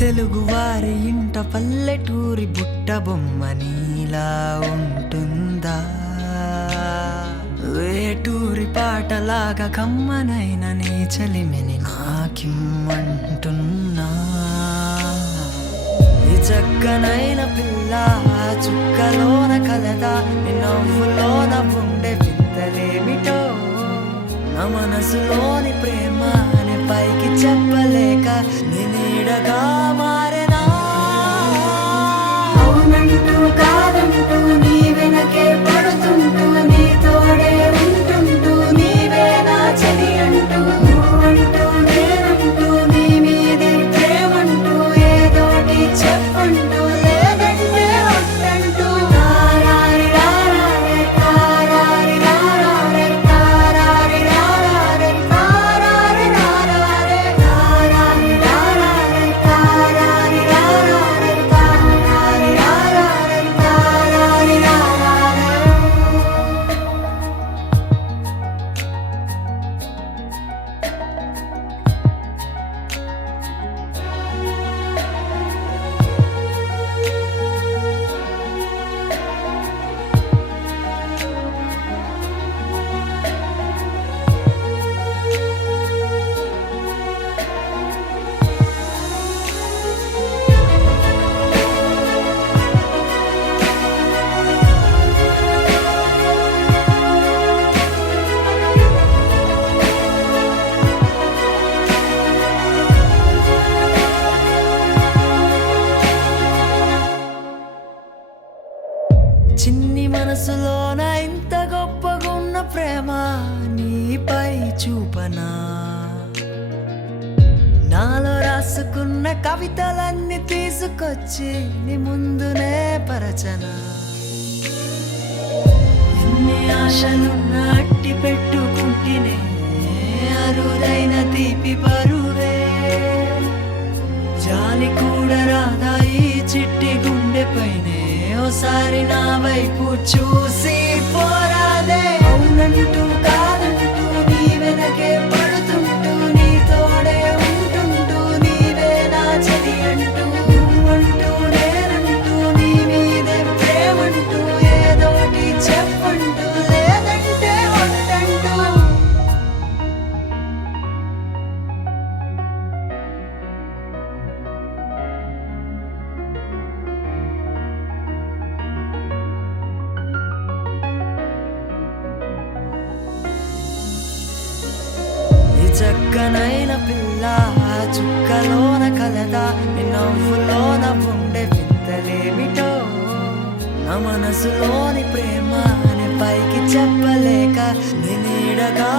తెలుగు వారి ఇంట పల్లెటూరి బుట్ట బొమ్మ నీలా ఉంటుందా? వేటూరి పాటలాగా కమ్మనైన నీ చలిమిని నాకిమ్మంటున్నా. ఈ చక్కనైన పిల్ల చుక్కలోన కలదా, నీ నవ్వులోన ఉండే వింతలేమిటో, నా మనసులోని ప్రేమ అని పైకి చెప్పలేక నీ నీడగా మారెనా. అవునంటూ కాదంటూ నీ వెనకే పడుతుంటూ నీ తోడే ఉంటుంటూ నీవే నా చెలి అంటూ నువ్వంటూ నేనంటూ నీ మీదే ప్రేమంటూ ఏదోటి చెప్పంటూ లేదంటే వద్దంటూ తారారి రారారే తారారి రారారే తారారి రారారే తారారి రారారే తారారి రారారే తారారి రారారే తారారి రారారే తారారి రారారే. చిన్ని మనసులోన ఇంత గొప్పగున్న ప్రేమ నీపై చూపనా? నాలో రాసుకున్న కవితలన్నీ తీసుకొచ్చి నీ ముందునే పరచనా? ఎన్ని ఆశలున్న అట్టి పెట్టుకుంటేనే అరుదైన తీపి పరువే, జాలి కూడా రాదా ఈ చిట్టి గుండె పైనే ఓసారి నా వైపు చూసి పోరాదే. అవునంటూ కాదంటూ నీ వెనకే పడుతుంటూ నీ తోడే ఉంటుంటూ నీవే నా చెలి అంటూ నువ్వంటూ నేనంటూ నీ మీదే ప్రేమంటూ ఏదోటి చెప్పంటూ లేదంటే వద్దంటూ. ఈ చక్కనైన పిల్ల చుక్కలోన కలదా, నీ నవ్వులోన ఉండే వింతలేమిటో, నా మనసులోని ప్రేమ అని పైకి చెప్పలేక నీ నీడగా